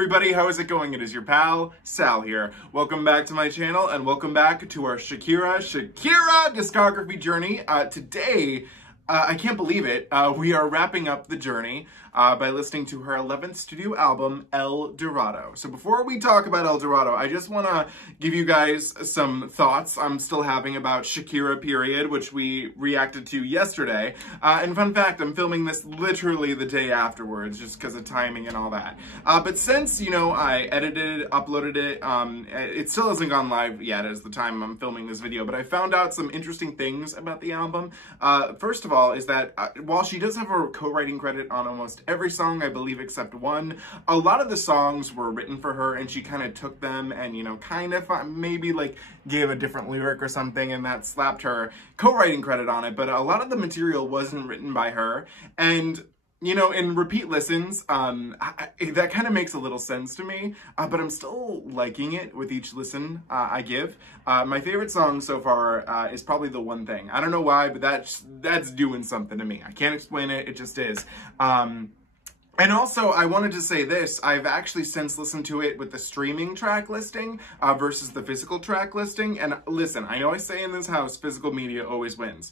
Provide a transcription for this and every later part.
everybody, how is it going? It is your pal, Sal here. Welcome back to my channel and welcome back to our Shakira discography journey. Today, I can't believe it, we are wrapping up the journey by listening to her 11th studio album, El Dorado. So before we talk about El Dorado, I just want to give you guys some thoughts I'm still having about Shakira period, which we reacted to yesterday. And fun fact, I'm filming this literally the day afterwards, just because of timing and all that. But since, you know, I edited it, uploaded it, it still hasn't gone live yet as the time I'm filming this video, but I found out some interesting things about the album. First of all, is that while she does have a co-writing credit on almost every song, I believe, except one, a lot of the songs were written for her, and she kind of took them and, you know, kind of maybe like gave a different lyric or something, and that slapped her co-writing credit on it. But a lot of the material wasn't written by her, and you know, in repeat listens, that kind of makes a little sense to me, but I'm still liking it with each listen I give. My favorite song so far is probably The One Thing. I don't know why, but that's doing something to me. I can't explain it, it just is. And also, I wanted to say this, I've actually since listened to it with the streaming track listing versus the physical track listing, and listen, I know I say in this house, physical media always wins,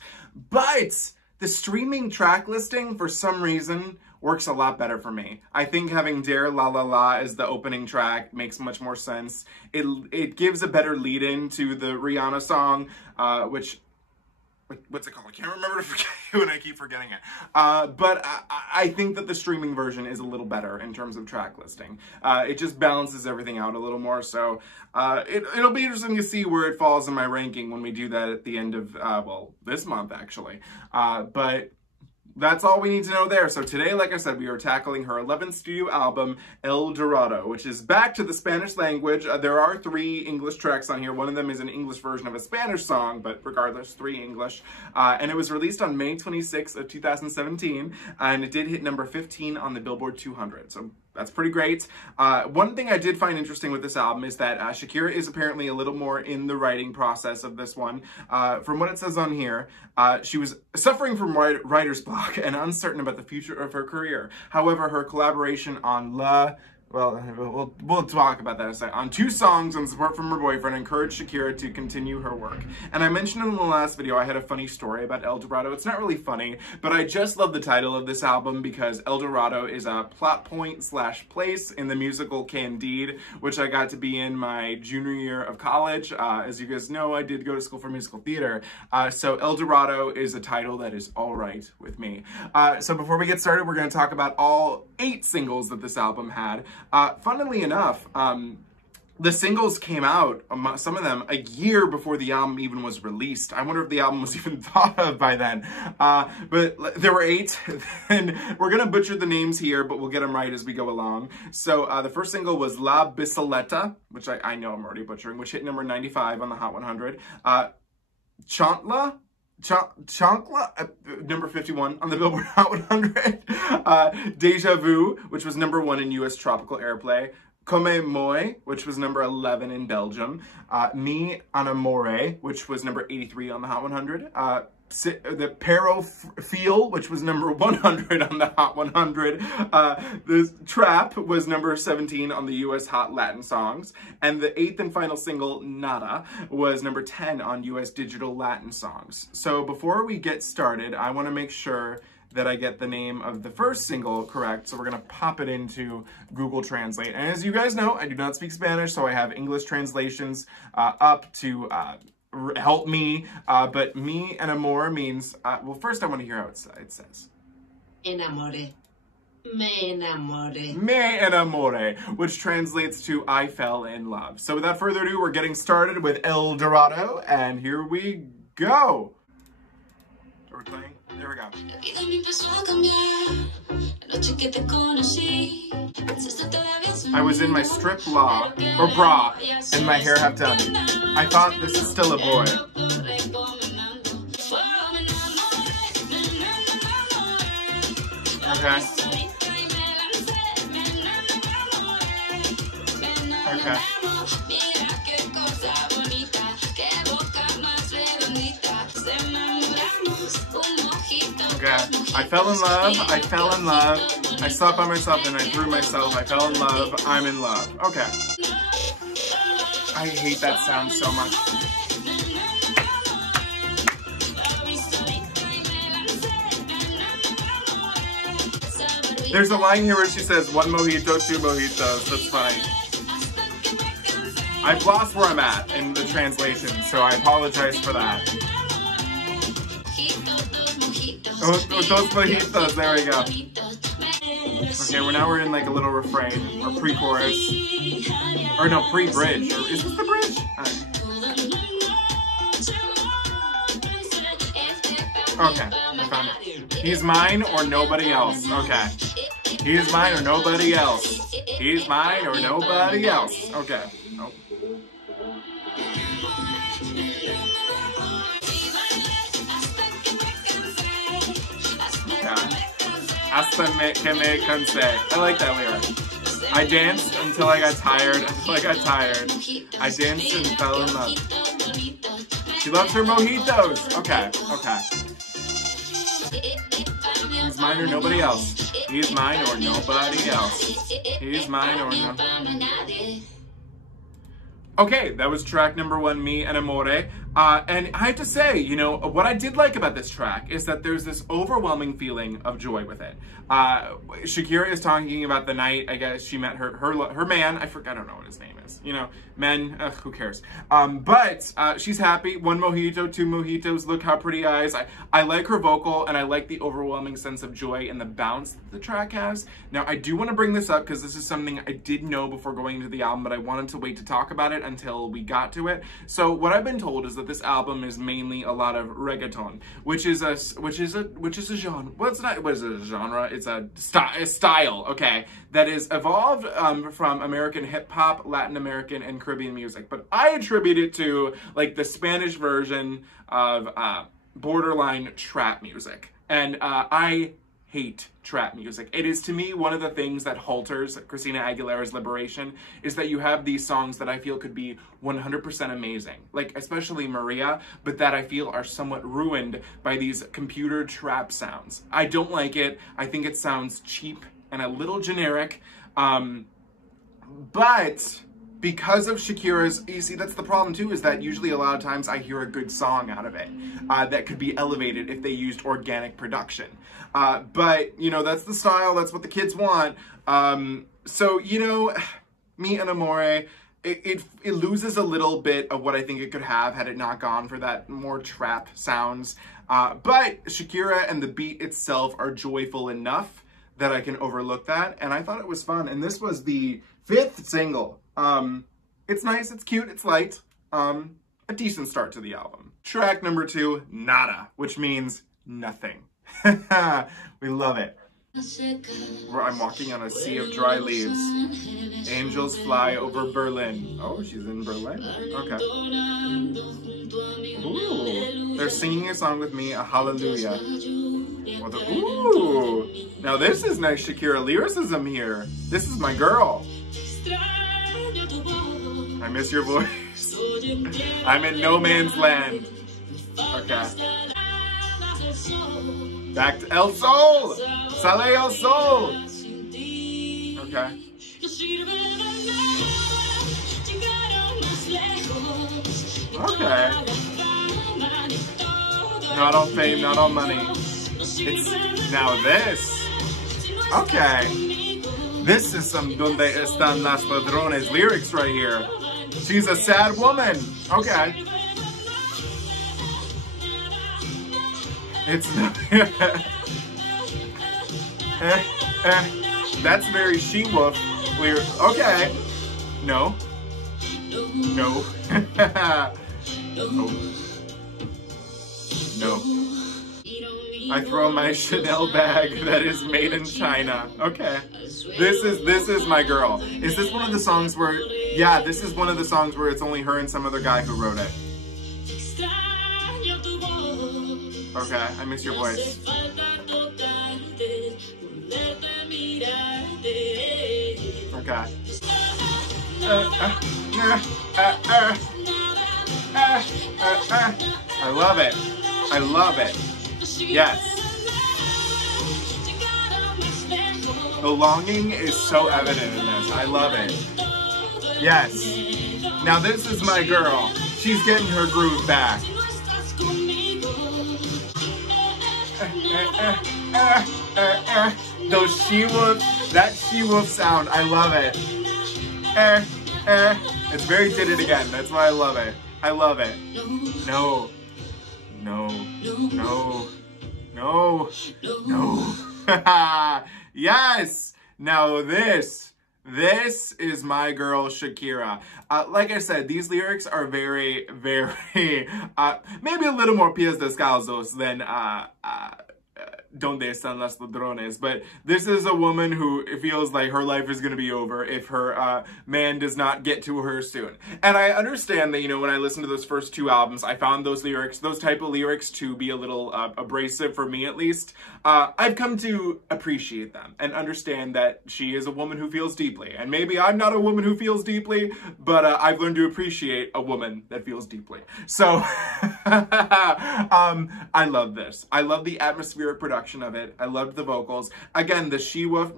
but the streaming track listing, for some reason, works a lot better for me. I think having Dare La La La as the opening track makes much more sense. It gives a better lead-in to the Rihanna song, what's it called? I can't remember when I keep forgetting it. But I think that the streaming version is a little better in terms of track listing. It just balances everything out a little more. So it'll be interesting to see where it falls in my ranking when we do that at the end of, well, this month actually. But that's all we need to know there. So today, like I said, we are tackling her 11th studio album, El Dorado, which is back to the Spanish language. There are 3 English tracks on here. One of them is an English version of a Spanish song, but regardless, 3 English. And it was released on May 26th of 2017, and it did hit number 15 on the Billboard 200. So that's pretty great. One thing I did find interesting with this album is that Shakira is apparently a little more in the writing process of this one. From what it says on here, she was suffering from writer's block and uncertain about the future of her career. However, her collaboration on we'll talk about that in a second. On 2 songs and support from her boyfriend encouraged Shakira to continue her work. And I mentioned in the last video I had a funny story about El Dorado. It's not really funny, but I just love the title of this album because El Dorado is a plot point / place in the musical Candide, which I got to be in my junior year of college. As you guys know, I did go to school for musical theater. So El Dorado is a title that is all right with me. So before we get started, we're going to talk about all 8 singles that this album had. Funnily enough, the singles came out, some of them, a year before the album even was released. I wonder if the album was even thought of by then. But there were 8, and we're going to butcher the names here, but we'll get them right as we go along. So the first single was La Bicicleta, which I know I'm already butchering, which hit number 95 on the Hot 100. Chancla, number 51 on the Billboard Hot 100. Deja Vu, which was number 1 in US tropical airplay. Comme Moi, which was number 11 in Belgium. Enamoré, which was number 83 on the Hot 100. The Perro Fiel, which was number 100 on the Hot 100. The Trap was number 17 on the US Hot Latin Songs. And the 8th and final single, Nada, was number 10 on US Digital Latin Songs. So before we get started, I want to make sure that I get the name of the first single correct. So we're going to pop it into Google Translate. And as you guys know, I do not speak Spanish, so I have English translations up to help me, but me and amor means, well, first I want to hear how it says. Enamoré. Me enamoré. Me enamoré, which translates to I fell in love. So without further ado, we're getting started with El Dorado, and here we go. Are we playing? There we go. I was in my strip bra, and my hair half done. I thought this is still a boy. Okay. Okay. Okay. I fell in love. I slept by myself and I threw myself. I fell in love. I'm in love. Okay. I hate that sound so much. There's a line here where she says, 1 mojito, 2 mojitos. That's funny. I've lost where I'm at in the translation, so I apologize for that. Dos mojitos, there we go. Okay, we're in like a little refrain, or pre-chorus. Or no, pre-bridge. Is this the bridge? Okay, I found it. He's mine or nobody else. Okay. He's mine or nobody else. He's mine or nobody else. Okay. Nope. Hasta que me cansé. I like that lyric. I danced until I got tired, I danced and fell in love. She loves her mojitos. Okay, okay. He's mine or nobody else. He's mine or nobody else. He's mine or no. Okay, that was track number 1, Me Enamoré. And I have to say, you know, what I did like about this track is that there's this overwhelming feeling of joy with it. Shakira is talking about the night, I guess, she met her man. I don't know what his name is. You know, men, who cares? But she's happy. 1 mojito, 2 mojitos, look how pretty eyes. I like her vocal, and I like the overwhelming sense of joy and the bounce that the track has. Now, I do want to bring this up because this is something I did know before going into the album, but I wanted to wait to talk about it until we got to it. So what I've been told is that this album is mainly a lot of reggaeton, which is a genre. Well, it's not. What is it? A genre? It's a style. Okay, that is evolved from American hip hop, Latin American, and Caribbean music. But I attribute it to like the Spanish version of borderline trap music, and I hate trap music. It is, to me, one of the things that halters Christina Aguilera's liberation is that you have these songs that I feel could be 100% amazing, like especially Maria, but that I feel are somewhat ruined by these computer trap sounds. I don't like it. I think it sounds cheap and a little generic, but because of Shakira's, you see, that's the problem too, is that usually a lot of times I hear a good song out of it that could be elevated if they used organic production. But, you know, that's the style, that's what the kids want. So, you know, Me Enamoré, it loses a little bit of what I think it could have had it not gone for that more trap sounds. But Shakira and the beat itself are joyful enough that I can overlook that, and I thought it was fun. And this was the 5th single. It's nice, it's cute, it's light. A decent start to the album. Track number 2, Nada, which means nothing. We love it. I'm walking on a sea of dry leaves. Angels fly over Berlin. Oh, she's in Berlin. Okay. Ooh, they're singing a song with me, a hallelujah. Ooh, now this is nice Shakira lyricism here. This is my girl. I miss your voice. I'm in no man's land. Okay. Back to El Sol. Sale El Sol. Okay. Okay. Not all fame, not all money. It's now this. Okay. This is some Donde Están las Ladrones lyrics right here. She's a sad woman. Okay. It's not. That's very she-wolf lyric. Okay. No. No. Oh. No. I throw my Chanel bag that is made in China. Okay. This is my girl. Is this one of the songs where, yeah, this is one of the songs where it's only her and some other guy who wrote it. Okay, I miss your voice. Okay. I love it. I love it. Yes. The longing is so evident in this. I love it. Yes. Now this is my girl. She's getting her groove back. Those she-wolf, that she-wolf sound, I love it. It's very did it again. That's why I love it. I love it. No. No. No. No. No. Yes. Now this is my girl Shakira. Like I said, these lyrics are very, very, maybe a little more pies descalzos than Donde están los ladrones, but this is a woman who feels like her life is going to be over if her man does not get to her soon. And I understand that, you know, when I listened to those first two albums, I found those lyrics, those type of lyrics, to be a little abrasive for me at least. I've come to appreciate them and understand that she is a woman who feels deeply. And maybe I'm not a woman who feels deeply, but I've learned to appreciate a woman that feels deeply. So, I love this. I love the atmospheric production of it. I loved the vocals. Again, the she-wolf,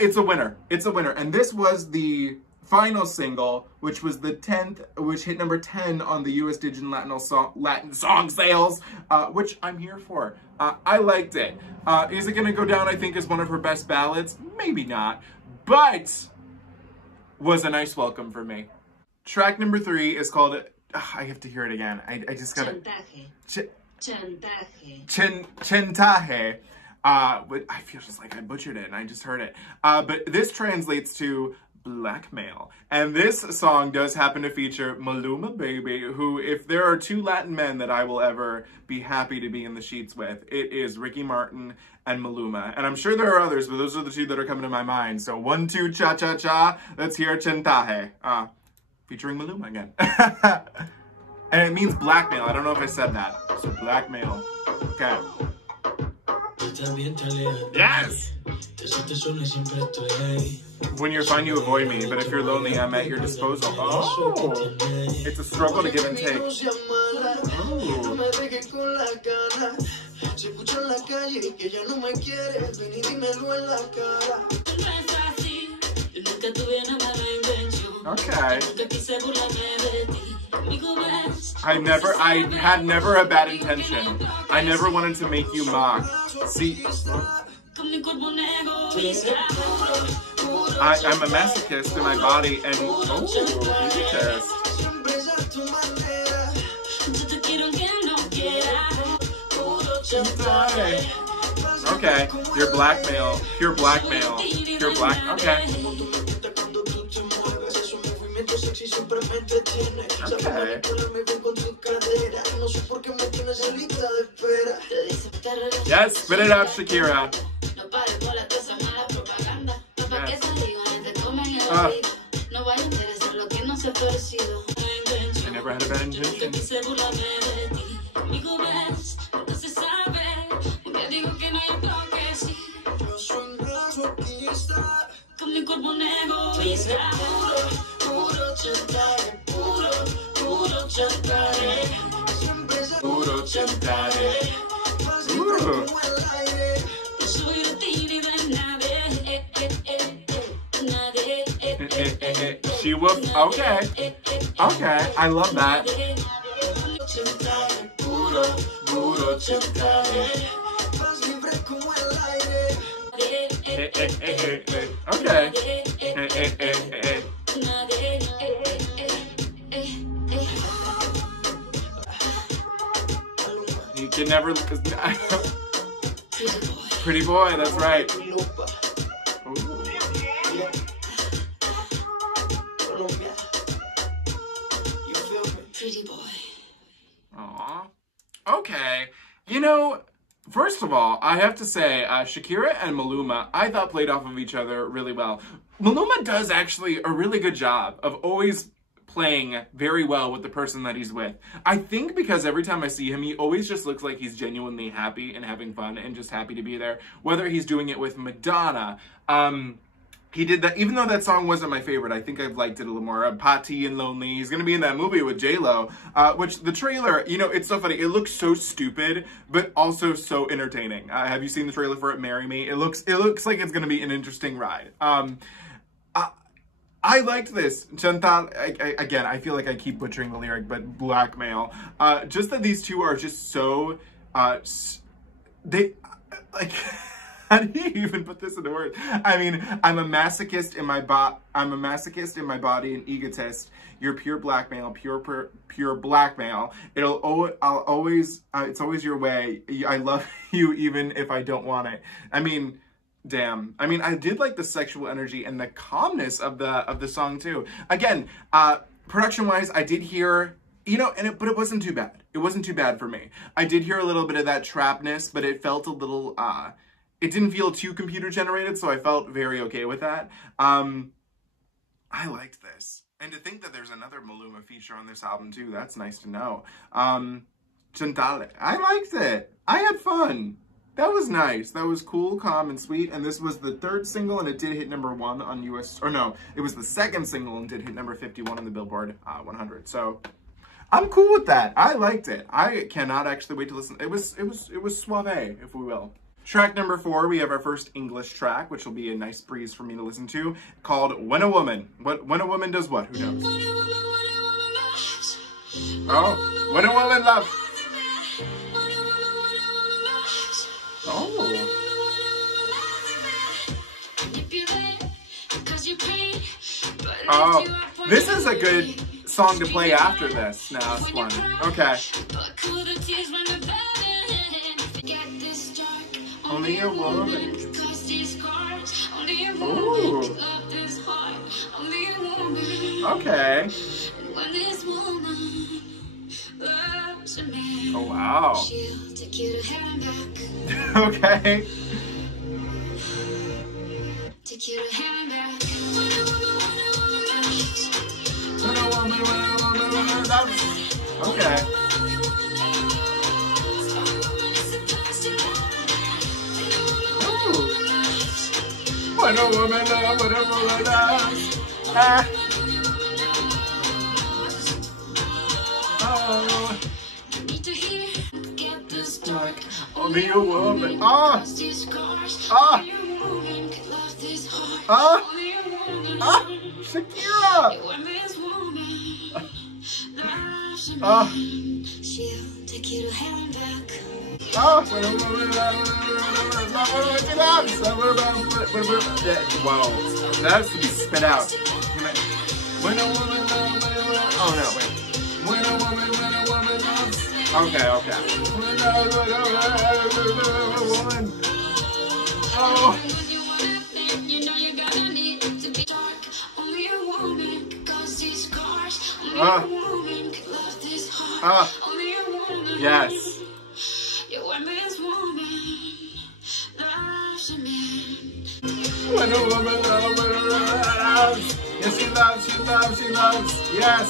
it's a winner. It's a winner. And this was the final single, which was the 10th, which hit number 10 on the US Digital Latin song sales, which I'm here for. I liked it. Is it going to go down, I think, as one of her best ballads? Maybe not, but was a nice welcome for me. Track number 3 is called, I have to hear it again. I just gotta... Chantaje. I feel just like I butchered it and I just heard it. But this translates to blackmail. And this song does happen to feature Maluma, baby, who, if there are two Latin men that I will ever be happy to be in the sheets with, it is Ricky Martin and Maluma. And I'm sure there are others, but those are the two that are coming to my mind. So 1, 2, cha-cha-cha, let's hear Chantaje. Featuring Maluma again. And it means blackmail. I don't know if I said that. So blackmail. Okay. Yes! When you're fine, you avoid me, but if you're lonely, I'm at your disposal. Oh! It's a struggle to give and take. Okay. I had never a bad intention. I never wanted to make you mock. See, I'm a masochist in my body, and oh, test. Okay, you're blackmail. Pure blackmail. Pure black. Okay. Okay. Yes, spit it out, Shakira. Yes. I never had a bad intention. Puro chantaje. She was okay. Okay, I love that. Puro chantaje. Okay. You can never... Pretty boy, that's right. Ooh. Pretty boy. Aww. Okay. You know, first of all, I have to say, Shakira and Maluma, I thought played off of each other really well. Maluma does actually a really good job of always playing very well with the person that he's with. I think because every time I see him, he always just looks like he's genuinely happy and having fun and just happy to be there. Whether he's doing it with Madonna, he did that, even though that song wasn't my favorite. I think I've liked it a little more. Patty and Lonely. He's going to be in that movie with J-Lo, which the trailer, you know, it's so funny. It looks so stupid, but also so entertaining. Have you seen the trailer for it, Marry Me? It looks like it's going to be an interesting ride. I liked this. Chantaje, again, I feel like I keep butchering the lyric, but blackmail. Just that these two are just so, they, like... How do you even put this into words? I mean, I'm a masochist in my body, an egotist. You're pure blackmail, pure blackmail. I'll always, it's always your way. I love you even if I don't want it. I mean, damn. I mean, I did like the sexual energy and the calmness of the song too. Again, production-wise, I did hear, you know, but it wasn't too bad. It wasn't too bad for me. I did hear a little bit of that trapness, but it felt a little, it didn't feel too computer generated, so I felt very okay with that. I liked this. And to think that there's another Maluma feature on this album too, that's nice to know. Chantaje, I liked it. I had fun. That was nice. That was cool, calm, and sweet. And this was the third single, and it did hit #1 on US, or no, it was the second single and did hit number 51 on the Billboard 100. So I'm cool with that. I liked it. I cannot actually wait to listen. It was suave, if we will. Track number 4, we have our first English track, which will be a nice breeze for me to listen to, called When a Woman. When a Woman Does What? Who knows? Oh, When a Woman Loves. Oh. Oh, this is a good song to play after this. Now, this one. Okay. Only a woman. Ooh. Okay. Oh, wow. Okay. Okay. When a woman loves, when a woman loves. Ah. Oh. Only a woman. Ah. Ah. Ah. Ah. Shakira. Ah. Oh, wow, that has to be spit out. When a woman loves, oh no, wait. When a woman loves. Okay. Woman. Oh. Yes. When a woman loves, yes, she loves, yes.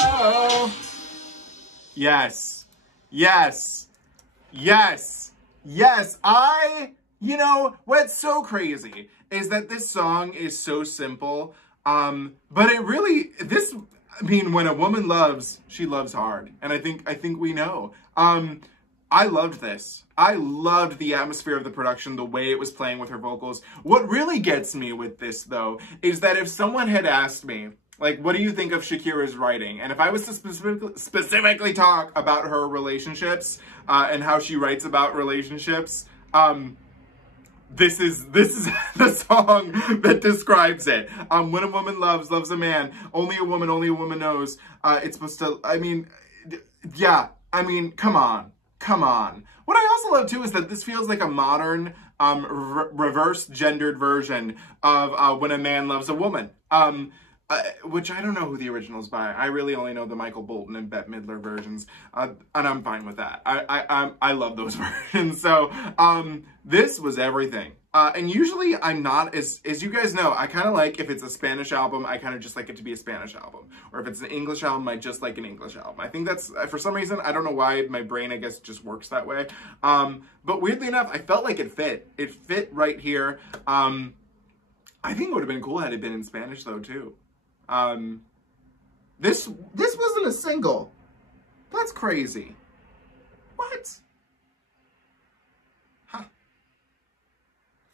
Oh. Yes. You know, what's so crazy is that this song is so simple, but it really, when a woman loves, she loves hard. And I think we know. I loved this. I loved the atmosphere of the production, the way it was playing with her vocals. What really gets me with this, though, is that if someone had asked me, like, what do you think of Shakira's writing? And if I was to specifically talk about her relationships and how she writes about relationships, this is the song that describes it. When a woman loves a man. Only a woman knows. It's supposed to, come on. What I also love, too, is that this feels like a modern, reverse gendered version of When a Man Loves a Woman. Which I don't know who the original's by. I really only know the Michael Bolton and Bette Midler versions. And I'm fine with that. I love those versions. So, this was everything. And usually I'm not, as you guys know, I kind of like, if it's a Spanish album, I kind of just like it to be a Spanish album. Or if it's an English album, I just like an English album. I think that's, for some reason, I don't know why, my brain, I guess, just works that way. But weirdly enough, I felt like it fit. It fit right here. I think it would have been cool had it been in Spanish, though, too. This wasn't a single. That's crazy. What? Huh.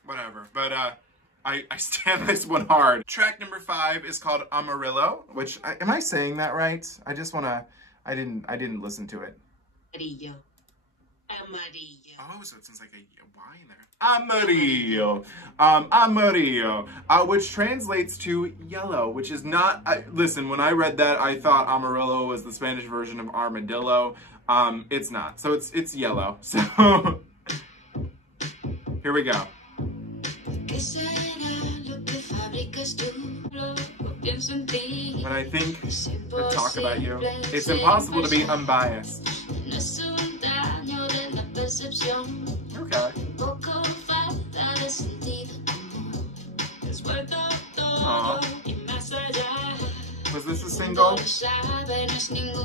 Whatever. But, I stand this one hard. Track number 5 is called Amarillo, which, am I saying that right? I just wanna, I didn't listen to it. Amarillo. Amarillo. Oh, so it sounds like a Y in there. Amarillo. Amarillo. Which translates to yellow, which is not, listen, when I read that, I thought Amarillo was the Spanish version of armadillo. It's not. So it's yellow. So, here we go. When I think or talk about you, it's impossible to be unbiased. Okay. Aww. Was this a single?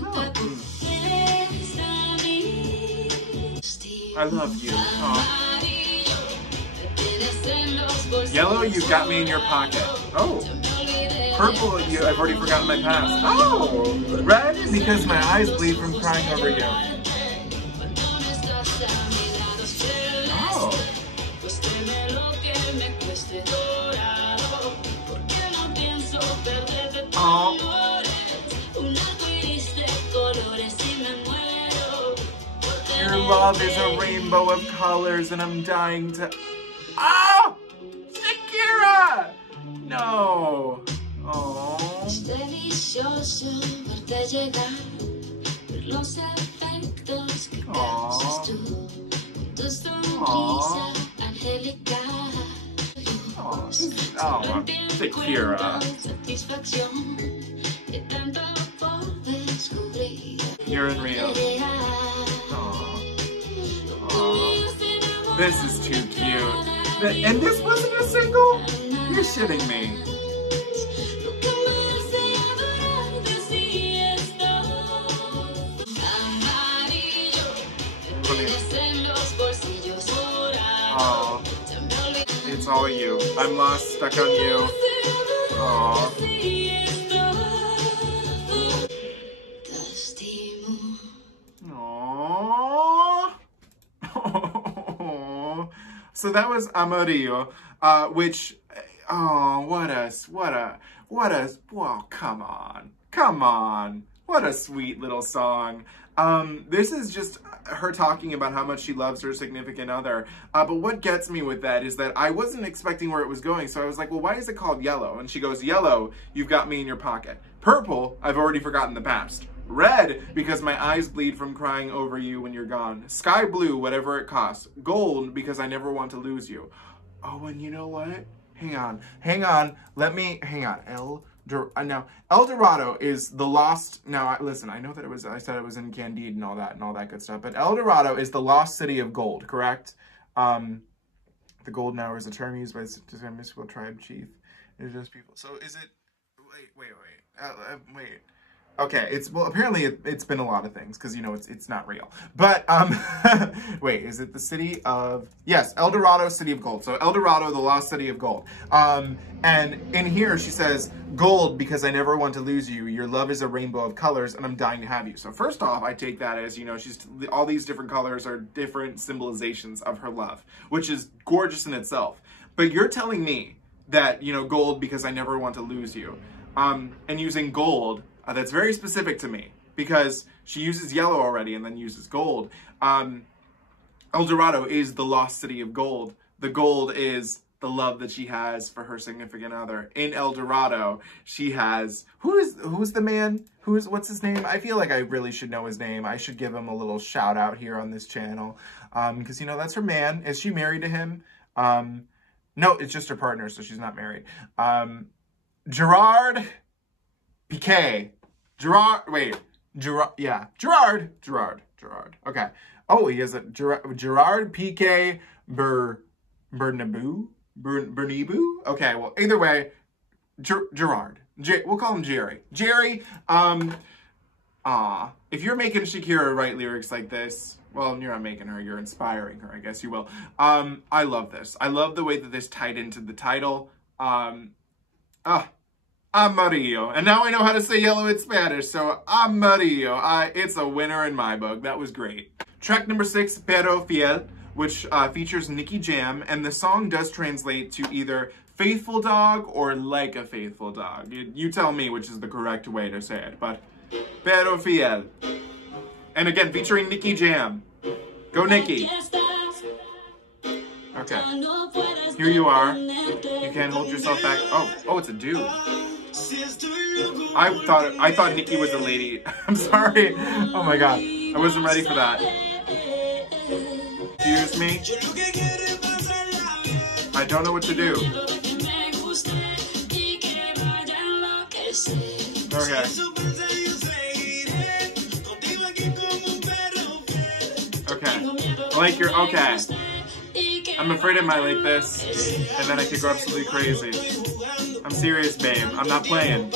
No. I love you. Aww. Yellow, you got me in your pocket. Oh. Purple, I've already forgotten my past. Oh. Red, because my eyes bleed from crying over you. Oh. Oh. Your love is a rainbow of colors and I'm dying to... Oh! Shakira! No. Oh. Oh, Shakira. You're in Rio. This is too cute. And this wasn't a single? You're shitting me. Oh, it's all you. I'm lost, stuck on you. Oh. Oh. So that was Amarillo, which, oh, well, come on. What a sweet little song. This is just her talking about how much she loves her significant other. But what gets me with that is that I wasn't expecting where it was going. So I was like, well, why is it called Yellow? And she goes, yellow, you've got me in your pocket. Purple, I've already forgotten the past. Red, because my eyes bleed from crying over you when you're gone. Sky blue, whatever it costs. Gold, because I never want to lose you. Oh, and you know what? Hang on. Hang on. Now, El Dorado is the lost, now listen, I know that I said it was in Candide and all that good stuff, but El Dorado is the lost city of gold, correct? The golden hour is a term used by the mythical tribe chief. It's just people, so is it, wait. Okay, well, apparently it's been a lot of things, because, you know, it's not real. But, wait, is it the city of... Yes, El Dorado, city of gold. So, El Dorado, the lost city of gold. And in here, she says, gold, because I never want to lose you. Your love is a rainbow of colors, and I'm dying to have you. So, first off, I take that as, you know, all these different colors are different symbolizations of her love, which is gorgeous in itself. But you're telling me that, you know, gold, because I never want to lose you. And using gold... that's very specific to me, because she uses yellow already and then uses gold. El Dorado is the lost city of gold. The gold is the love that she has for her significant other. In El Dorado, she has... Who's the man? What's his name? I feel like I really should know his name. I should give him a little shout out here on this channel. Because, you know, that's her man. Is she married to him? No, it's just her partner, so she's not married. Gerard Piqué. Gerard Piqué Bernabu? Okay, well, either way, Gerard. We'll call him Jerry. Jerry, if you're making Shakira write lyrics like this, well, you're not making her, you're inspiring her, I guess you will. I love this. I love the way that this tied into the title. Amarillo. And now I know how to say yellow in Spanish, so Amarillo. It's a winner in my book. That was great. Track number 6, Perro Fiel, which features Nicky Jam, and the song does translate to either faithful dog or like a faithful dog. You tell me which is the correct way to say it, but Perro Fiel. And again, featuring Nicky Jam. Go Nicky. Okay. Here you are. You can't hold yourself back. Oh, it's a dude. I thought Nicky was a lady. I'm sorry. Oh my god. I wasn't ready for that. Excuse me. I don't know what to do. Okay. Okay. Like you're okay. I'm afraid I might like this, and then I could go absolutely crazy. I'm serious, babe. I'm not playing.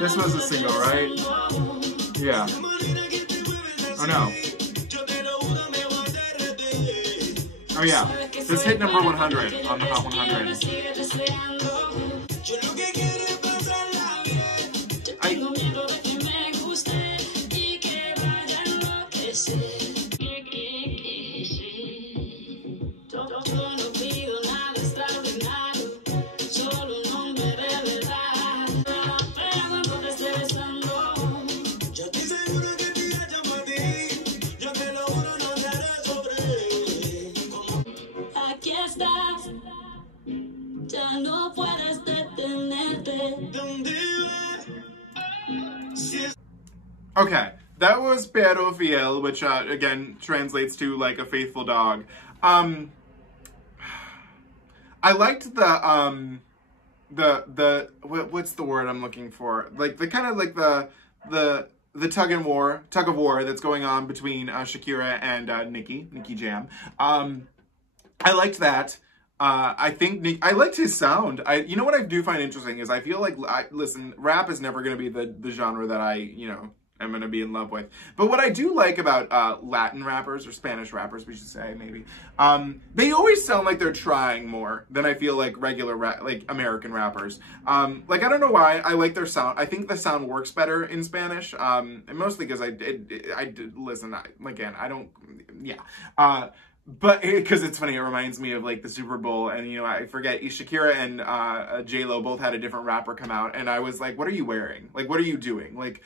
This was a single, right? Yeah. Oh no. Oh yeah. This hit number 100 on the Hot 100. Okay, that was Perro Fiel, which again translates to like a faithful dog. I liked the what's the word I'm looking for? Like the kind of like the tug of war that's going on between Shakira and Nicky Jam. I liked that. I think I liked his sound. You know what I do find interesting is I feel like listen, rap is never going to be the genre that I'm going to be in love with. But what I do like about Latin rappers, or Spanish rappers, we should say, maybe, they always sound like they're trying more than I feel like regular like American rappers. Like, I don't know why, I like their sound. I think the sound works better in Spanish, and mostly because I did listen, again, I don't, yeah. But because it's funny, it reminds me of like the Super Bowl, and I forget Shakira and J-Lo both had a different rapper come out, and I was like, what are you wearing? Like, what are you doing? Like,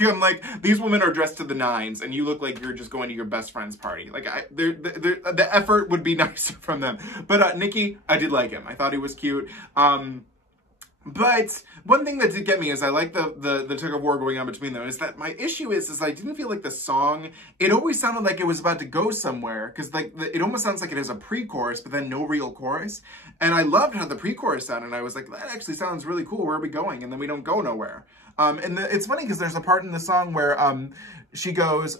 I'm like, these women are dressed to the nines, and you look like you're just going to your best friend's party. Like, the effort would be nicer from them. But Nicky, I did like him. I thought he was cute. But one thing that did get me is I like the tug of war going on between them. Is that my issue is I didn't feel like the song, it always sounded like it was about to go somewhere. Because like it almost sounds like it has a pre-chorus, but then no real chorus. And I loved how the pre-chorus sounded. And I was like, that actually sounds really cool. Where are we going? And then we don't go nowhere. It's funny because there's a part in the song where she goes,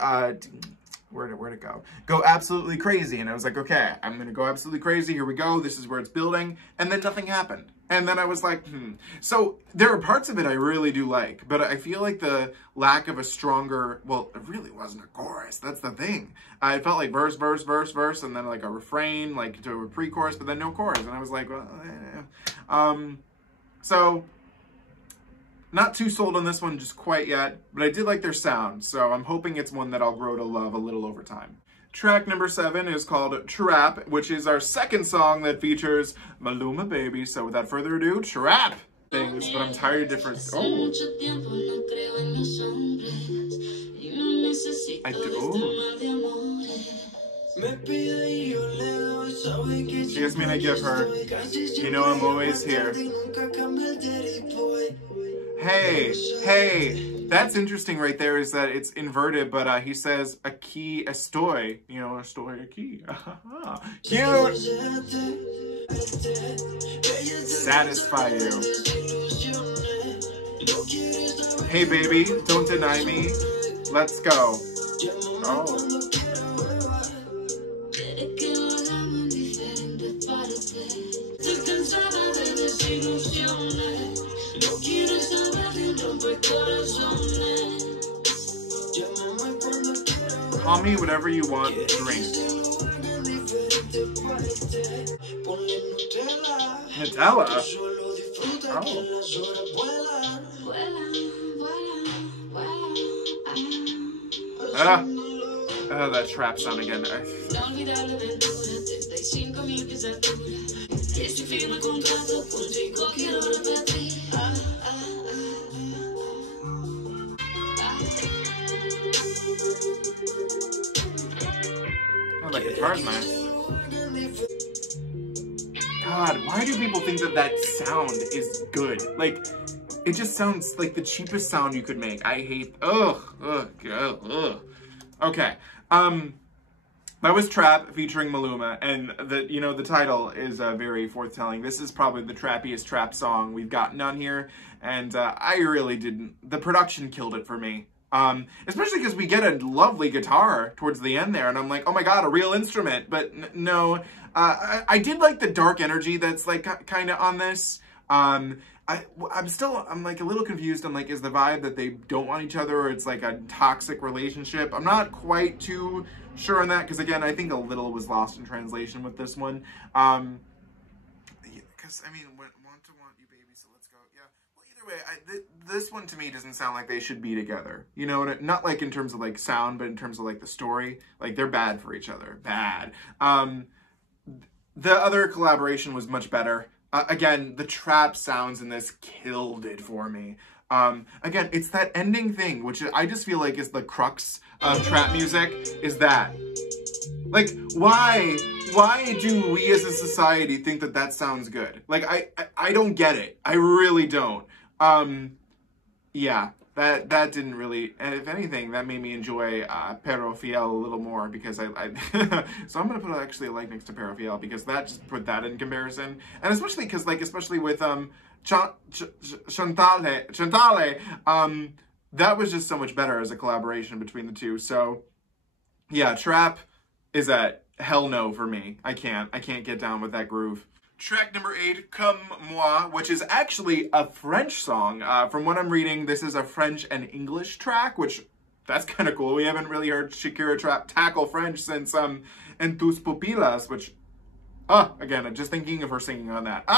where'd it go? Go absolutely crazy. And I was like, okay, I'm going to go absolutely crazy. Here we go. This is where it's building. And then nothing happened. And then I was like, So there are parts of it I really do like, but I feel like the lack of a stronger, well, it really wasn't a chorus. That's the thing. It felt like verse, verse, verse, verse, and then like a refrain, like to a pre-chorus, but then no chorus. And I was like, well, so not too sold on this one just quite yet, but I did like their sound. So I'm hoping it's one that I'll grow to love a little over time. Track number 7 is called Trap, which is our second song that features Maluma, baby. So without further ado, Trap things, but I'm tired of different. Oh. I do. Oh. She gets me and I give her. You know I'm always here. Hey, hey. That's interesting right there, is that it's inverted, but he says, aquí estoy, you know, estoy aquí. Cute. Satisfy you. Hey baby, don't deny me. Let's go. Oh. Call me whatever you want, drink. Nutella? Oh. Oh, that trap sound again. Oh, that guitar's nice. God, why do people think that that sound is good? Like, it just sounds like the cheapest sound you could make. I hate, ugh. Okay, that was Trap featuring Maluma, and the title is very forthtelling. This is probably the trappiest trap song we've gotten on here, and I really didn't. The production killed it for me. Especially because we get a lovely guitar towards the end there, and I'm like, oh my god, a real instrument. But no, I did like the dark energy that's like kind of on this. I'm like a little confused. I'm like, is the vibe that they don't want each other, or it's like a toxic relationship? I'm not quite too sure on that, because again, I think a little was lost in translation with this one. Because I mean, want you baby, so let's go. Yeah. Well, either way, this one to me doesn't sound like they should be together. You know, not like in terms of like sound, but in terms of like the story. Like, they're bad for each other. Bad. The other collaboration was much better. Again, the trap sounds in this killed it for me. Again, it's that ending thing, which I just feel like is the crux of trap music, is that. Like, why do we as a society think that that sounds good? Like, I don't get it. I really don't. Yeah, that didn't really, and if anything, that made me enjoy Perro Fiel a little more, because I so I'm gonna put actually a like next to Perro Fiel, because that just put that in comparison, and especially because especially with Chantaje, that was just so much better as a collaboration between the two. So yeah, trap is a hell no for me. I can't get down with that groove. Track number 8, Comme Moi, which is actually a French song. From what I'm reading, this is a French and English track, which, that's kind of cool. We haven't really heard Shakira tackle French since En Tus Pupilas, which, again, I'm just thinking of her singing on that.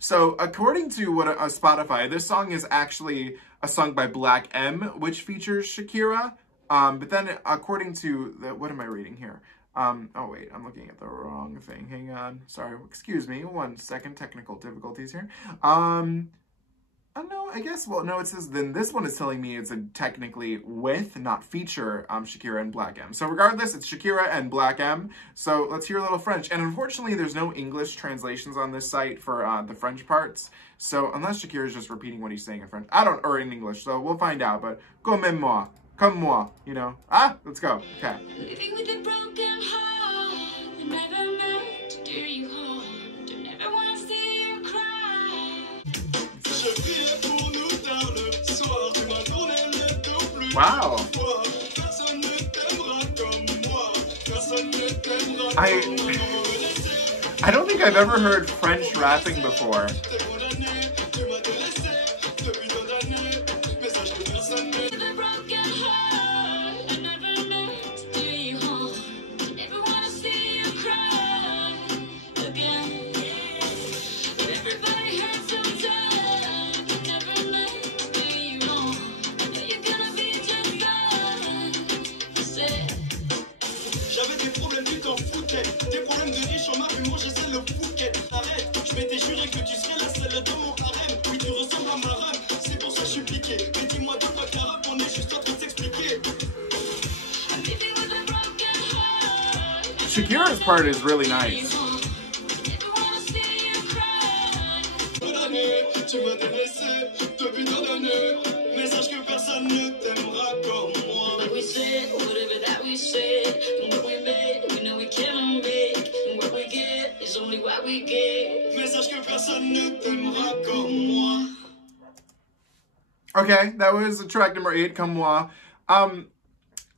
So according to Spotify, this song is actually a song by Black M, which features Shakira. But then according to, what am I reading here? Oh wait, I'm looking at the wrong thing. Hang on. Sorry, excuse me. 1 second. Technical difficulties here. No, I guess, well, no, it says, then this one is telling me it's technically with, not feature, Shakira and Black M. So regardless, it's Shakira and Black M. So let's hear a little French. And unfortunately, there's no English translations on this site for the French parts. So unless Shakira is just repeating what he's saying in French, or in English, so we'll find out. But Comme Moi, Comme Moi, you know. Let's go. Okay. Living with a broken heart, I never meant to do you harm. Don't ever wanna see you cry. Wow. I don't think I've ever heard French rapping before. Shakira's part is really nice. Okay, that was track number 8, Comme Moi. I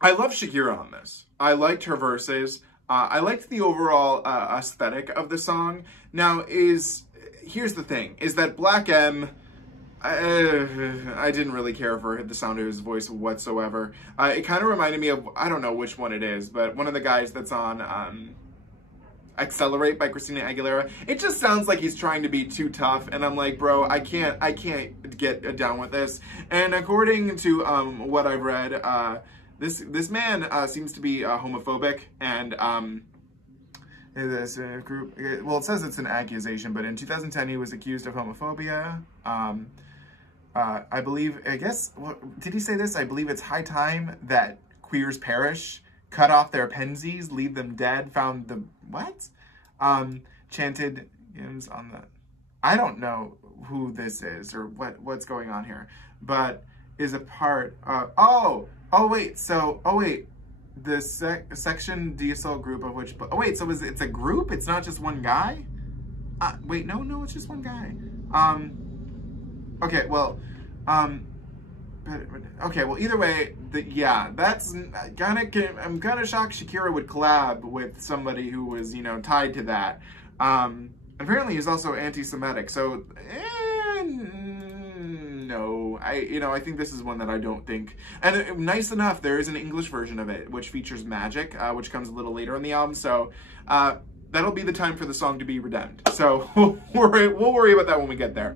love Shakira on this. I liked her verses. I liked the overall aesthetic of the song. Now, here's the thing, is that Black M, I didn't really care for the sound of his voice whatsoever. It kind of reminded me of, I don't know which one it is, but one of the guys that's on Accelerate by Christina Aguilera. It just sounds like he's trying to be too tough, and I'm like, bro, I can't get down with this. And according to what I've read, this man seems to be homophobic, and this group, well, it says it's an accusation, but in 2010 he was accused of homophobia. I believe, did he say this? I believe it's high time that queers perish, cut off their pensies, leave them dead, found the, what? Chanted hymns on the, I don't know who this is or what's going on here, but is a part of, the section diesel group of which, so it's a group? It's not just one guy? No, it's just one guy. Okay, well, either way, that's I'm kind of shocked Shakira would collab with somebody who was, tied to that. Apparently he's also anti-Semitic, so, no, I think this is one that I don't think, and nice enough, there is an English version of it, which features Magic, which comes a little later in the album, so, that'll be the time for the song to be redeemed. So, we'll worry about that when we get there.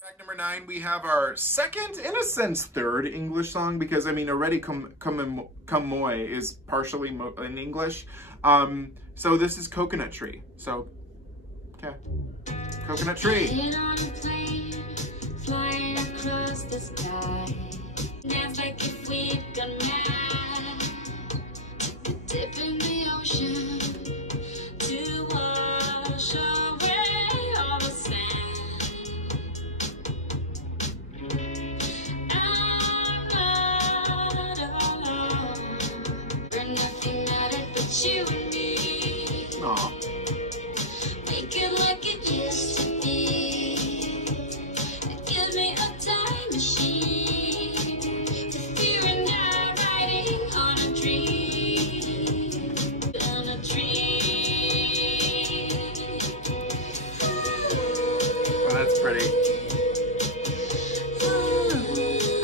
Track number 9, we have our second, in a sense, third English song, because, already Comme Moi is partially in English. So this is Coconut Tree. So, okay. Coconut Tree. Flying across the sky. Dance like if we'd gone mad. Dip in the ocean to wash away all the sand. I'm not alone. For nothing mattered but you and me. Aww. Make it like it used to be. Give me a time machine. With you and I riding on a dream. On a dream. Oh, that's pretty.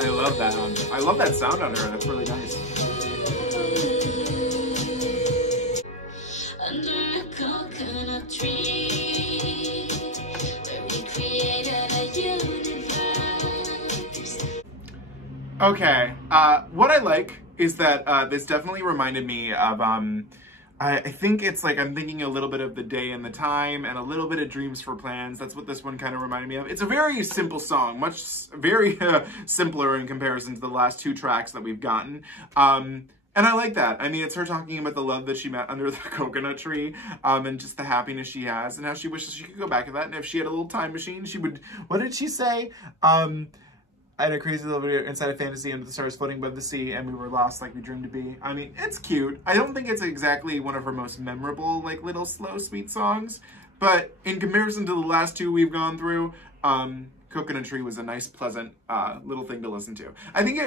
I love that I love that sound on her. That's really nice. Under a coconut tree, where we created a universe. Okay, what I like is that this definitely reminded me of, I think it's like I'm thinking a little bit of The Day and the Time and a little bit of Dreams for Plans. That's what this one kind of reminded me of. It's a very simple song, very simpler in comparison to the last 2 tracks that we've gotten. And I like that. It's her talking about the love that she met under the coconut tree, and just the happiness she has, and how she wishes she could go back to that. And if she had a little time machine, she would, what did she say? I had a crazy little video inside a fantasy under the stars floating above the sea, and we were lost like we dreamed to be. It's cute. I don't think it's exactly one of her most memorable, like, little slow, sweet songs, but in comparison to the last 2 we've gone through, Coconut Tree was a nice, pleasant, little thing to listen to. I think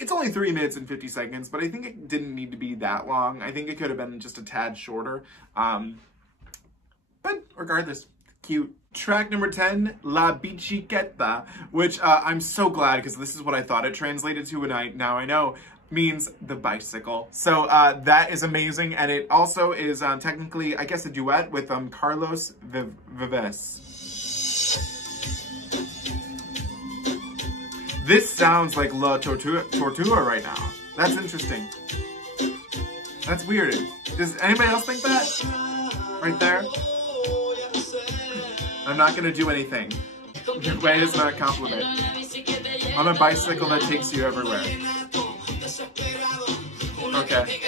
it's only 3 minutes and 50 seconds, but I think it didn't need to be that long. I think it could have been just a tad shorter. But regardless, cute. Track number 10, La Bicicleta, which I'm so glad, because this is what I thought it translated to, and now I know, means the bicycle. So that is amazing, and it also is technically, I guess, a duet with Carlos Vives. This sounds like La Tortuga right now. That's interesting. That's weird. Does anybody else think that? Right there? I'm not gonna do anything. Your way is not a compliment. I'm a bicycle that takes you everywhere. Okay.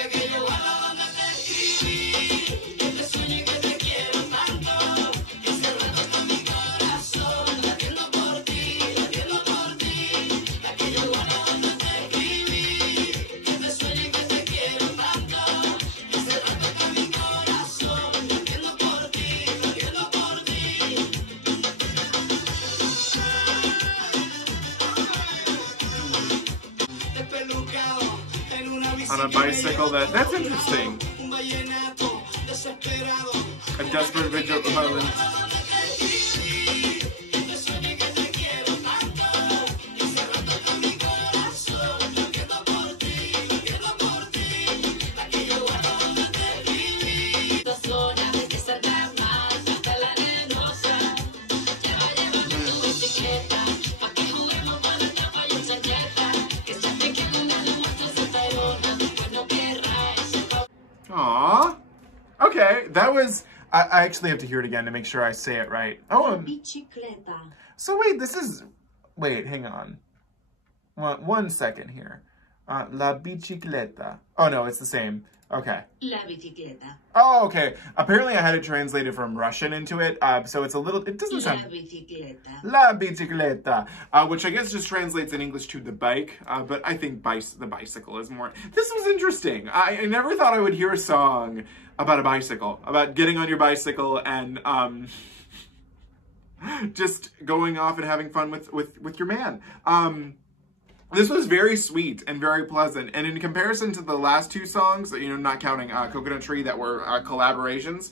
on a bicycle. That's interesting. A desperate violence. Aww. Okay, that was... I actually have to hear it again to make sure I say it right. Oh, Bicicleta. so wait, this is... Wait, hang on. One second here. La bicicleta. Oh, no, it's the same. Okay. La bicicleta. Oh, okay. Apparently I had it translated from Russian into it, so it's a little... It doesn't sound... La bicicleta. La bicicleta, which I guess just translates in English to the bike, but I think the bicycle is more... This was interesting. I never thought I would hear a song about a bicycle, about getting on your bicycle and just going off and having fun with your man. This was very sweet and very pleasant, and in comparison to the last two songs, you know, not counting Coconut Tree that were collaborations,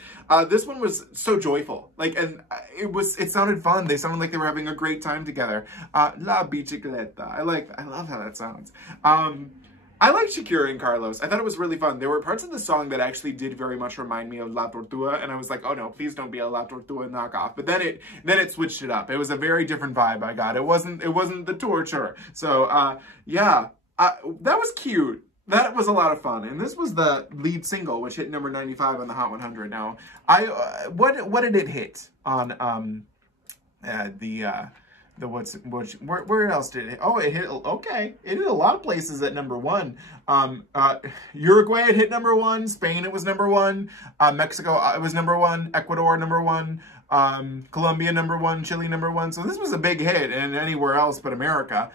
this one was so joyful. Like, and it sounded fun. They sounded like they were having a great time together. La Bicicleta. I love how that sounds. I like Shakira and Carlos. I thought it was really fun. There were parts of the song that actually did very much remind me of La Tortuga, and I was like, oh no, please don't be a La Tortuga knockoff. But then it switched it up. It was a very different vibe I got. It wasn't the torture. So yeah, that was cute. That was a lot of fun. And this was the lead single, which hit number 95 on the Hot 100. Now, what did it hit on where else did it hit? Oh, it hit, okay. It hit a lot of places at number 1. Uruguay, it hit number 1. Spain, it was number 1. Mexico, it was number 1. Ecuador, number 1. Colombia, number 1. Chile, number 1. So this was a big hit, and anywhere else but America.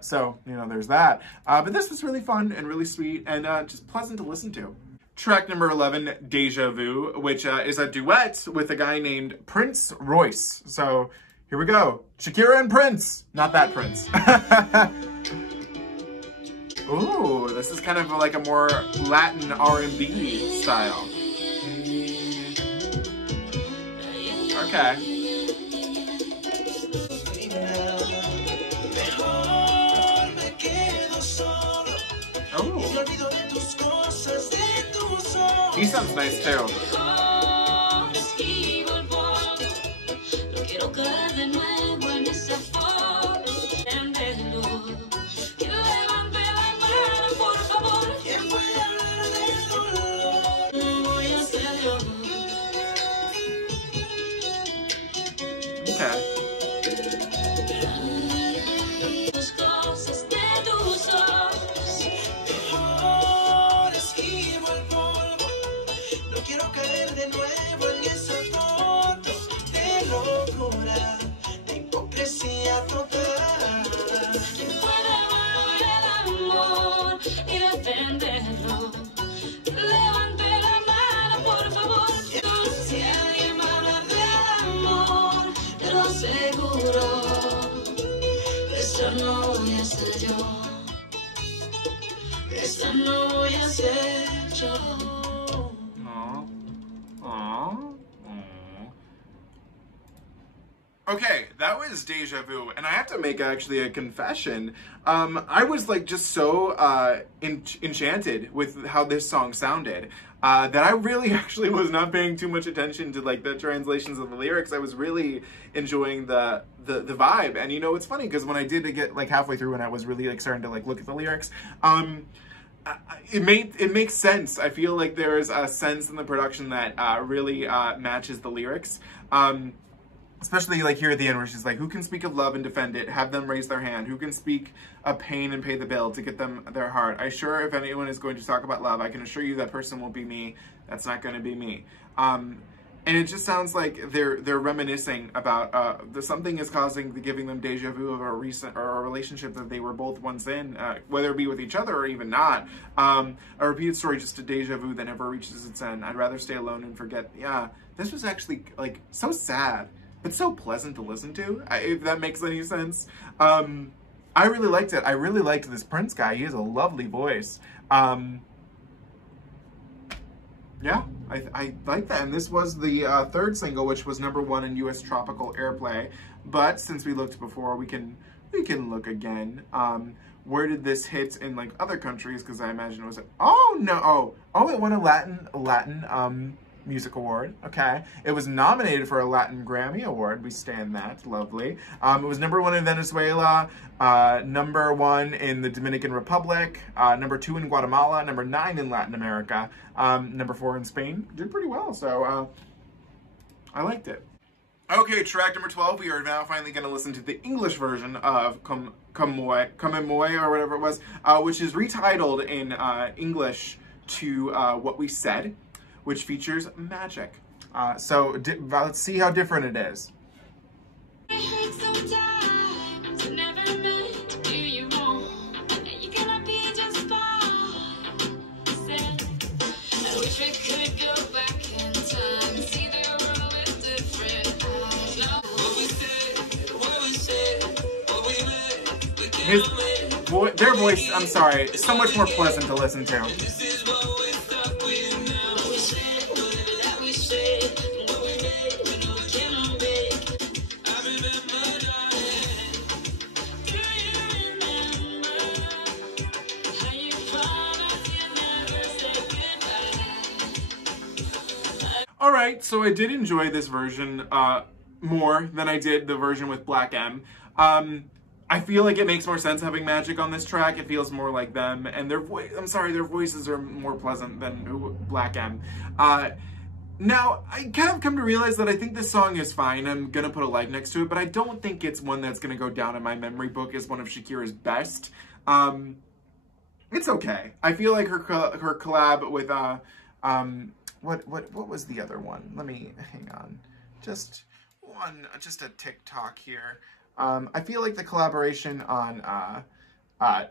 So, you know, there's that. But this was really fun and really sweet and just pleasant to listen to. Track number 11, Deja Vu, which is a duet with a guy named Prince Royce. So... here we go. Shakira and Prince. Not that Prince. Ooh, this is kind of like a more Latin R&B style. Okay. Oh. He sounds nice too. Okay, that was Deja Vu, and I have to make actually a confession. I was like just so enchanted with how this song sounded that I really actually was not paying too much attention to like the translations of the lyrics. I was really enjoying the vibe, and you know it's funny because when I did get like halfway through and I was really like starting to like look at the lyrics, it makes sense. I feel like there's a sense in the production that really matches the lyrics. Especially like here at the end where she's like, who can speak of love and defend it? Have them raise their hand. Who can speak of pain and pay the bill to get them their heart? I sure if anyone is going to talk about love, I can assure you that person won't be me. That's not going to be me. And it just sounds like they're reminiscing about something is giving them deja vu of a relationship that they were both once in, whether it be with each other or even not. A repeated story, just a deja vu that never reaches its end. I'd rather stay alone and forget. Yeah, this was actually like so sad. It's so pleasant to listen to, if that makes any sense. I really liked it. I really liked this Prince guy. He has a lovely voice. Yeah, I like that. And this was the third single, which was #1 in US tropical airplay. But since we looked before, we can look again. Where did this hit in like other countries? Because I imagine it was it won a Latin Music Award. Okay, it was nominated for a Latin Grammy Award. We stand that. Lovely. It was #1 in Venezuela, #1 in the Dominican Republic, #2 in Guatemala, #9 in Latin America, #4 in Spain. Did pretty well. So I liked it. Okay, track number 12. We are now finally going to listen to the English version of Comme Moi, or whatever it was, which is retitled in English to What We Said, which features magic. So let's see how different it is. Their voice, I'm sorry, is so much more pleasant to listen to. Alright, so I did enjoy this version more than I did the version with Black M. I feel like it makes more sense having magic on this track. It feels more like them, and their voices are more pleasant than Black M. Now, I kind of come to realize that I think this song is fine. I'm gonna put a like next to it, but I don't think it's one that's gonna go down in my memory book as one of Shakira's best. It's okay. I feel like her collab with what was the other one? Let me hang on. Just a TikTok here. I feel like the collaboration on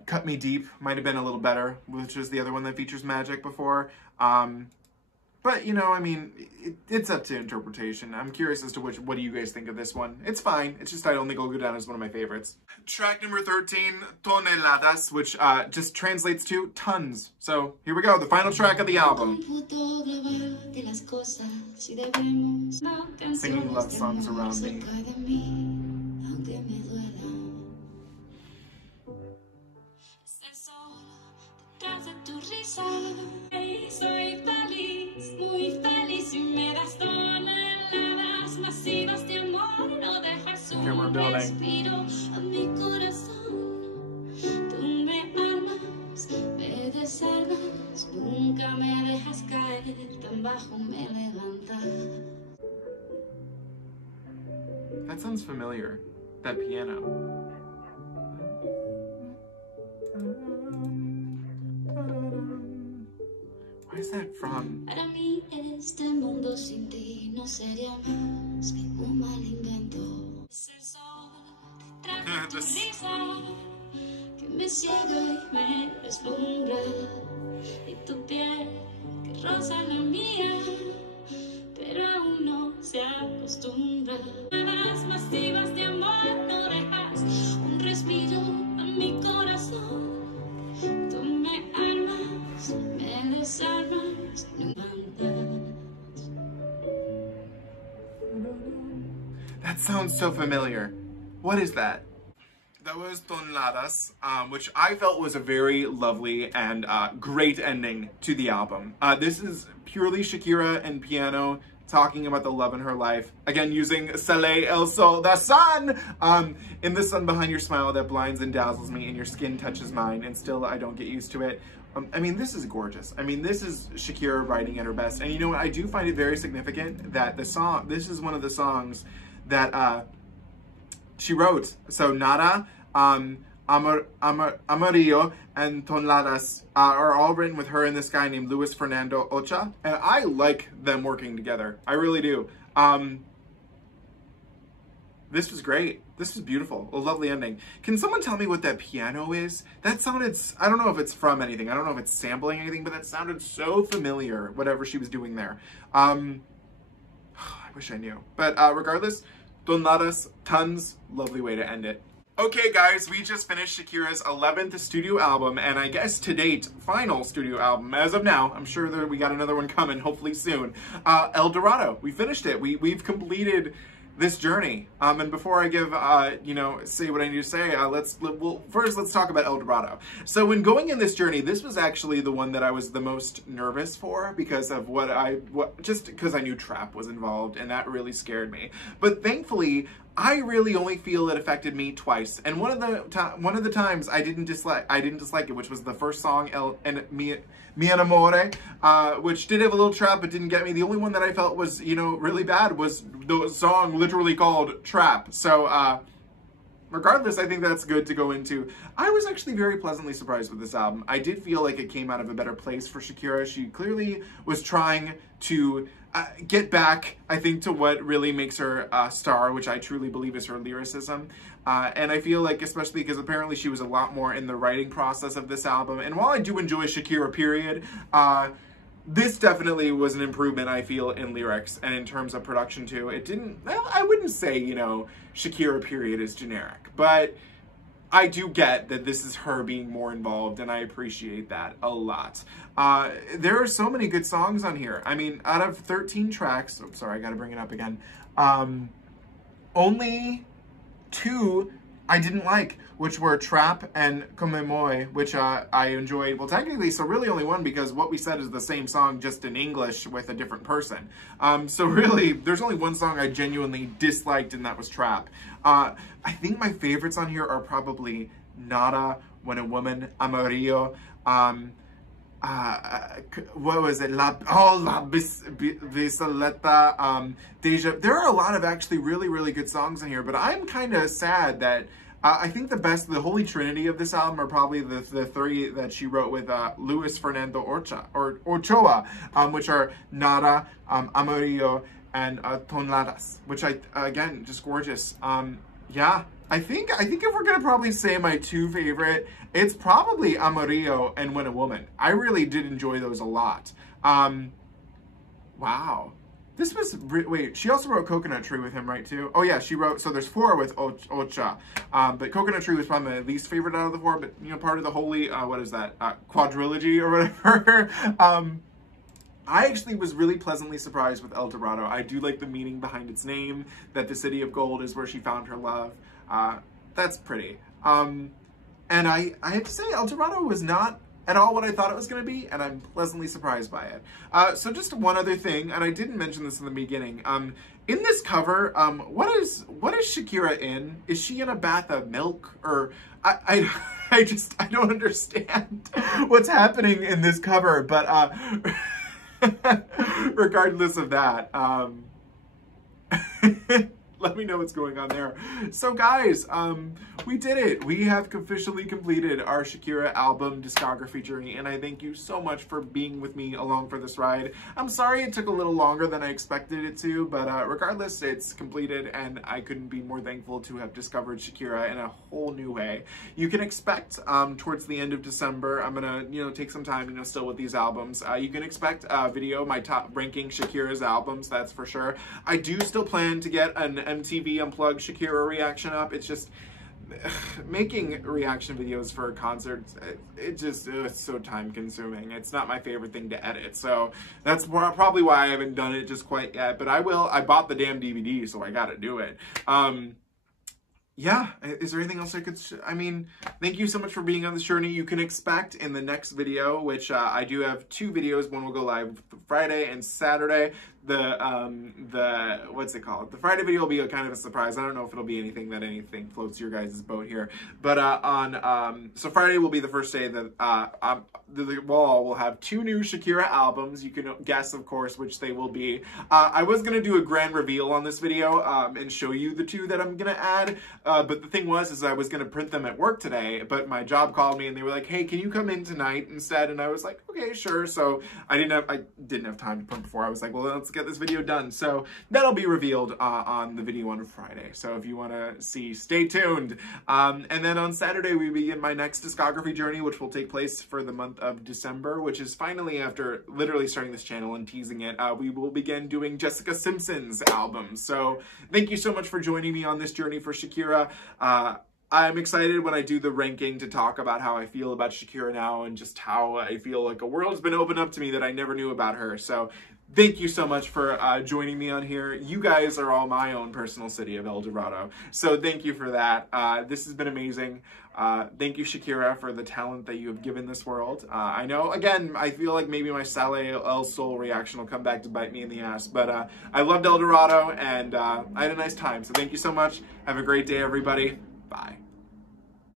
Cut Me Deep might have been a little better, which is the other one that features magic before. But, you know, I mean, it's up to interpretation. I'm curious as to what do you guys think of this one. It's fine. It's just I don't think it'll go down as one of my favorites. Track number 13, Toneladas, which just translates to tons. So here we go, the final track of the album. Singing love songs around me. Soy feliz, muy feliz y me das toneladas masivas de amor, no dejas un respiro a mi corazón. Tú me armas, me desarmas, nunca me dejas caer, tan bajo me levantas. That sounds familiar, that piano. Where's that from? Para mí este mundo sin ti no sería más que un mal invento. Es el sol, te trae tu risa, que me ciega y me deslumbra. Y tu piel que roza la mía, pero aún no se acostumbra. Las masivas de amor no dejas un respiro a mi corazón. Tú me armas, me desarmas, me mandas. That sounds so familiar. What is that? That was Toneladas, which I felt was a very lovely and great ending to the album. This is purely Shakira and piano talking about the love in her life. Again, using Soleil, El Sol, the sun! In the sun behind your smile that blinds and dazzles me, and your skin touches mine, and still I don't get used to it. I mean, this is gorgeous. I mean, this is Shakira writing at her best. And you know what? I do find it very significant that this is one of the songs that she wrote. So Nada, Amarillo, and Toneladas are all written with her and this guy named Luis Fernando Ocha. And I like them working together. I really do. This was great. This was beautiful. A lovely ending. Can someone tell me what that piano is? That sounded, I don't know if it's from anything. I don't know if it's sampling anything, but that sounded so familiar, whatever she was doing there. I wish I knew. But regardless, Toneladas, tons, lovely way to end it. Okay guys, we just finished Shakira's 11th studio album, and I guess to date, final studio album as of now. I'm sure that we got another one coming, hopefully soon. El Dorado, we finished it. We've completed this journey. And before I give, say what I need to say, first let's talk about El Dorado. So when going in this journey, this was actually the one that I was the most nervous for because of just because I knew trap was involved, and that really scared me. But thankfully, I really only feel it affected me twice, and one of the times I didn't dislike it, which was the first song, Enamoré, which did have a little trap but didn't get me. The only one that I felt was, really bad was the song literally called Trap. So, regardless, I think that's good to go into. I was actually very pleasantly surprised with this album. I did feel like it came out of a better place for Shakira. She clearly was trying to get back, I think, to what really makes her a star, which I truly believe is her lyricism. And I feel like, especially because apparently she was a lot more in the writing process of this album. And while I do enjoy Shakira, period, this definitely was an improvement, I feel, in lyrics and in terms of production too. It didn't, I wouldn't say, Shakira, period is generic, but I do get that this is her being more involved, and I appreciate that a lot. There are so many good songs on here. I mean, out of 13 tracks, oh, sorry, I gotta bring it up again, only 2 I didn't like, which were Trap and Comme Moi, which I enjoyed. Well, technically, so really only 1, because what we said is the same song, just in English with a different person. So really, there's only 1 song I genuinely disliked, and that was Trap. I think my favorites on here are probably Nada, When a Woman, Amarillo, what was it? La Bicicleta, Deja. There are a lot of actually really, really good songs in here, but I'm kind of sad that I think the holy trinity of this album are probably the 3 that she wrote with Luis Fernando Ochoa, which are Nada, Amarillo, and Toneladas, which again, just gorgeous. Yeah. I think if we're gonna probably say my 2 favorite, it's probably Amarillo and When a Woman. I really did enjoy those a lot. Wow. This was, wait, she also wrote Coconut Tree with him, right, too? Oh yeah, she wrote, so there's 4 with Ocha. But Coconut Tree was probably my least favorite out of the 4, but, part of the holy, what is that, quadrilogy or whatever. I actually was really pleasantly surprised with El Dorado. I do like the meaning behind its name, that the city of gold is where she found her love. That's pretty. And I have to say, El Dorado was not at all what I thought it was going to be, and I'm pleasantly surprised by it. So just one other thing, and I didn't mention this in the beginning. In this cover, what is Shakira in? Is she in a bath of milk? Or I don't understand what's happening in this cover, but regardless of that, let me know what's going on there. So guys, we did it. We have officially completed our Shakira album discography journey, and I thank you so much for being with me along for this ride. I'm sorry it took a little longer than I expected it to, but regardless, it's completed, and I couldn't be more thankful to have discovered Shakira in a whole new way. You can expect towards the end of December, I'm gonna take some time still with these albums. You can expect a video, my top ranking Shakira's albums, that's for sure. I do still plan to get an MTV Unplugged Shakira reaction up. It's just making reaction videos for concerts, it's so time consuming. It's not my favorite thing to edit, so that's probably why I haven't done it just quite yet, but I will. I bought the damn DVD, so I gotta do it. Yeah, is there anything else I could, thank you so much for being on this journey. You can expect in the next video, which I do have 2 videos. One will go live Friday and Saturday. What's it called? The Friday video will be a kind of a surprise. I don't know if it'll be anything floats your guys' boat here. But so Friday will be the first day that the wall will have 2 new Shakira albums. You can guess, of course, which they will be. I was going to do a grand reveal on this video and show you the 2 that I'm going to add. But the thing was, I was going to print them at work today, but my job called me and they were like, hey, can you come in tonight instead? And I was like, okay, sure. So I didn't have time to print before. I was like, well, let's get this video done. So that'll be revealed on the video on Friday. So if you want to see, stay tuned. And then on Saturday, we begin my next discography journey, which will take place for the month of December, which is finally, after literally starting this channel and teasing it, we will begin doing Jessica Simpson's album. So thank you so much for joining me on this journey for Shakira. I'm excited when I do the ranking to talk about how I feel about Shakira now and just how I feel like a world has been opened up to me that I never knew about her. So thank you so much for joining me on here. You guys are all my own personal city of El Dorado. So thank you for that. This has been amazing. Thank you, Shakira, for the talent that you have given this world. I know, again, I feel like maybe my Sale El Sol reaction will come back to bite me in the ass, but I loved El Dorado, and I had a nice time. So thank you so much. Have a great day, everybody. Bye.